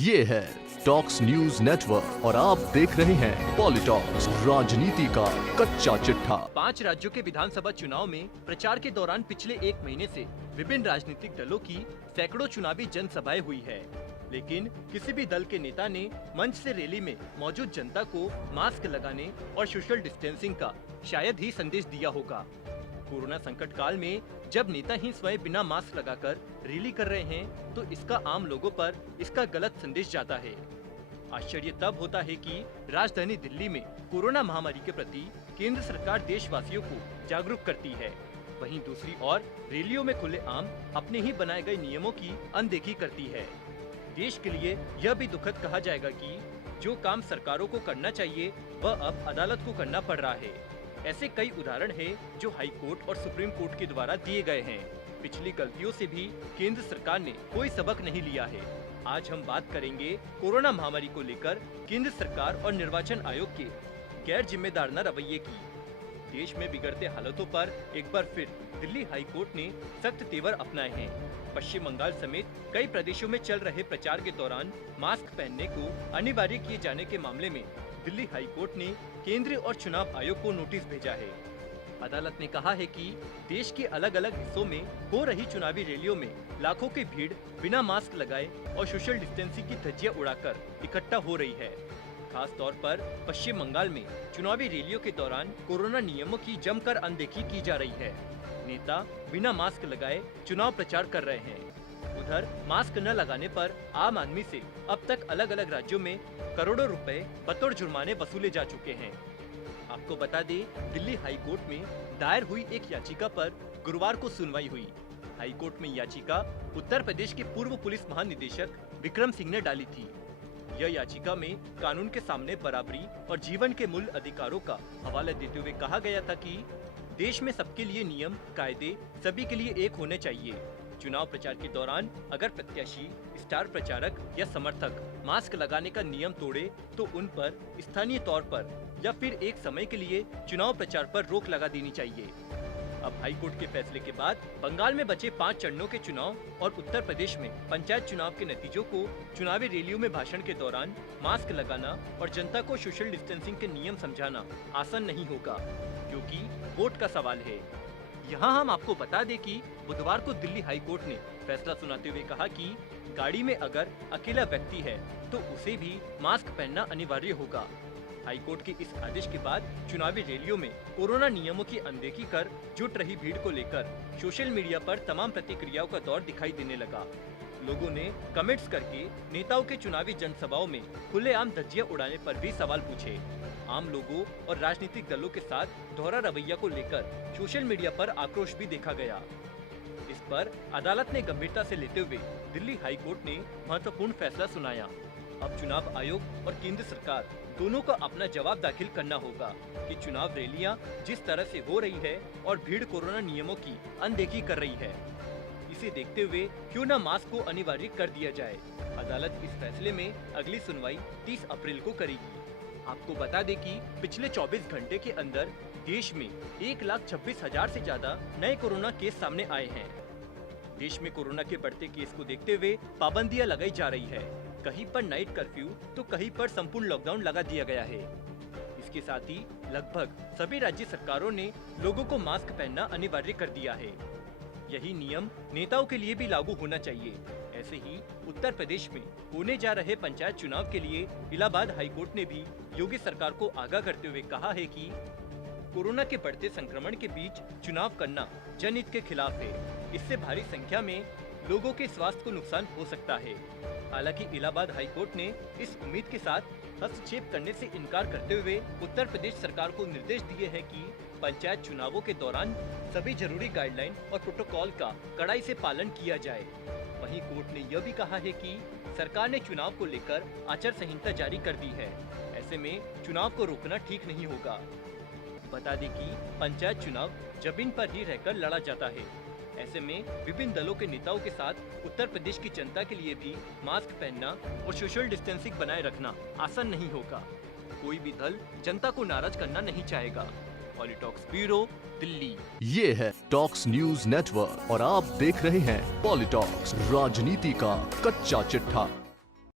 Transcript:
ये है talks news network और आप देख रहे हैं पॉलिटॉक्स, राजनीति का कच्चा चिट्ठा। 5 राज्यों के विधानसभा चुनाव में प्रचार के दौरान पिछले 1 महीने से विभिन्न राजनीतिक दलों की सैकड़ों चुनावी जनसभाएं हुई है, लेकिन किसी भी दल के नेता ने मंच से रैली में मौजूद जनता को मास्क लगाने और सोशल डिस्टेंसिंग का शायद ही संदेश दिया होगा। कोरोना संकट काल में जब नेता ही स्वयं बिना मास्क लगाकर रैली कर रहे हैं, तो इसका आम लोगों पर इसका गलत संदेश जाता है। आश्चर्य तब होता है कि राजधानी दिल्ली में कोरोना महामारी के प्रति केंद्र सरकार देशवासियों को जागरूक करती है, वहीं दूसरी ओर रैलियों में खुलेआम अपने ही बनाए गए नियमों की अनदेखी करती है। देश के लिए यह भी दुखद कहा जाएगा कि जो काम सरकारों को करना चाहिए वह अब अदालत को करना पड़ रहा है। ऐसे कई उदाहरण हैं जो हाई कोर्ट और सुप्रीम कोर्ट के द्वारा दिए गए हैं। पिछली गलतियों से भी केंद्र सरकार ने कोई सबक नहीं लिया है। आज हम बात करेंगे कोरोना महामारी को लेकर केंद्र सरकार और निर्वाचन आयोग के गैर जिम्मेदार रवैये की। देश में बिगड़ते हालातों पर एक बार फिर दिल्ली हाई कोर्ट ने सख्त तेवर अपनाए हैं। पश्चिम बंगाल समेत कई प्रदेशों में चल रहे प्रचार के दौरान मास्क पहनने को अनिवार्य किए जाने के मामले में दिल्ली हाई कोर्ट ने केंद्र और चुनाव आयोग को नोटिस भेजा है। अदालत ने कहा है कि देश के अलग अलग हिस्सों में हो रही चुनावी रैलियों में लाखों की भीड़ बिना मास्क लगाए और सोशल डिस्टेंसिंग की धज्जियां उड़ाकर इकट्ठा हो रही है। खास तौर पर पश्चिम बंगाल में चुनावी रैलियों के दौरान कोरोना नियमों की जमकर अनदेखी की जा रही है। नेता बिना मास्क लगाए चुनाव प्रचार कर रहे हैं। उधर मास्क न लगाने पर आम आदमी से अब तक अलग अलग राज्यों में करोड़ों रुपए बतौर जुर्माने वसूले जा चुके हैं। आपको बता दें, दिल्ली हाई कोर्ट में दायर हुई एक याचिका पर गुरुवार को सुनवाई हुई। हाई कोर्ट में याचिका उत्तर प्रदेश के पूर्व पुलिस महानिदेशक विक्रम सिंह ने डाली थी। यह याचिका में कानून के सामने बराबरी और जीवन के मूल अधिकारों का हवाला देते हुए कहा गया था कि देश में सबके लिए नियम कायदे सभी के लिए एक होने चाहिए। चुनाव प्रचार के दौरान अगर प्रत्याशी, स्टार प्रचारक या समर्थक मास्क लगाने का नियम तोड़े तो उन पर स्थानीय तौर पर या फिर एक समय के लिए चुनाव प्रचार पर रोक लगा देनी चाहिए। अब हाई कोर्ट के फैसले के बाद बंगाल में बचे 5 चरणों के चुनाव और उत्तर प्रदेश में पंचायत चुनाव के नतीजों को चुनावी रैलियों में भाषण के दौरान मास्क लगाना और जनता को सोशल डिस्टेंसिंग के नियम समझाना आसान नहीं होगा, क्योंकि कोर्ट का सवाल है। यहाँ हम आपको बता दें कि बुधवार को दिल्ली हाई कोर्ट ने फैसला सुनाते हुए कहा कि गाड़ी में अगर अकेला व्यक्ति है तो उसे भी मास्क पहनना अनिवार्य होगा। हाई कोर्ट के इस आदेश के बाद चुनावी रैलियों में कोरोना नियमों की अनदेखी कर जुट रही भीड़ को लेकर सोशल मीडिया पर तमाम प्रतिक्रियाओं का दौर दिखाई देने लगा। लोगों ने कमेंट्स करके नेताओं के चुनावी जनसभाओं में खुलेआम धज्जियां उड़ाने पर भी सवाल पूछे। आम लोगों और राजनीतिक दलों के साथ दोहरा रवैया को लेकर सोशल मीडिया पर आक्रोश भी देखा गया। इस पर अदालत ने गंभीरता से लेते हुए दिल्ली हाई कोर्ट ने महत्वपूर्ण फैसला सुनाया। अब चुनाव आयोग और केंद्र सरकार दोनों को अपना जवाब दाखिल करना होगा कि चुनाव रैलियां जिस तरह से हो रही है और भीड़ कोरोना नियमों की अनदेखी कर रही है, इसे देखते हुए क्यों न मास्क को अनिवार्य कर दिया जाए। अदालत इस फैसले में अगली सुनवाई 30 अप्रैल को करेगी। आपको बता दें कि पिछले 24 घंटे के अंदर देश में 1,26,000 से ज्यादा नए कोरोना केस सामने आए हैं। देश में कोरोना के बढ़ते केस को देखते हुए पाबंदियां लगाई जा रही है। कहीं पर नाइट कर्फ्यू तो कहीं पर संपूर्ण लॉकडाउन लगा दिया गया है। इसके साथ ही लगभग सभी राज्य सरकारों ने लोगों को मास्क पहनना अनिवार्य कर दिया है। यही नियम नेताओं के लिए भी लागू होना चाहिए। ऐसे ही उत्तर प्रदेश में होने जा रहे पंचायत चुनाव के लिए इलाहाबाद हाई कोर्ट ने भी योगी सरकार को आगाह करते हुए कहा है कि कोरोना के बढ़ते संक्रमण के बीच चुनाव करना जनहित के खिलाफ है। इससे भारी संख्या में लोगों के स्वास्थ्य को नुकसान हो सकता है। हालांकि इलाहाबाद हाई कोर्ट ने इस उम्मीद के साथ हस्तक्षेप करने से इनकार करते हुए उत्तर प्रदेश सरकार को निर्देश दिए हैं कि पंचायत चुनावों के दौरान सभी जरूरी गाइडलाइन और प्रोटोकॉल का कड़ाई से पालन किया जाए। वहीं कोर्ट ने यह भी कहा है कि सरकार ने चुनाव को लेकर आचार संहिता जारी कर दी है। ऐसे में चुनाव को रोकना ठीक नहीं होगा। बता दें कि पंचायत चुनाव जमीन पर ही रहकर लड़ा जाता है। ऐसे में विभिन्न दलों के नेताओं के साथ उत्तर प्रदेश की जनता के लिए भी मास्क पहनना और सोशल डिस्टेंसिंग बनाए रखना आसान नहीं होगा। कोई भी दल जनता को नाराज करना नहीं चाहेगा। पॉलिटॉक्स ब्यूरो, दिल्ली। ये है टॉक्स न्यूज नेटवर्क और आप देख रहे हैं पॉलिटॉक्स, राजनीति का कच्चा चिट्ठा।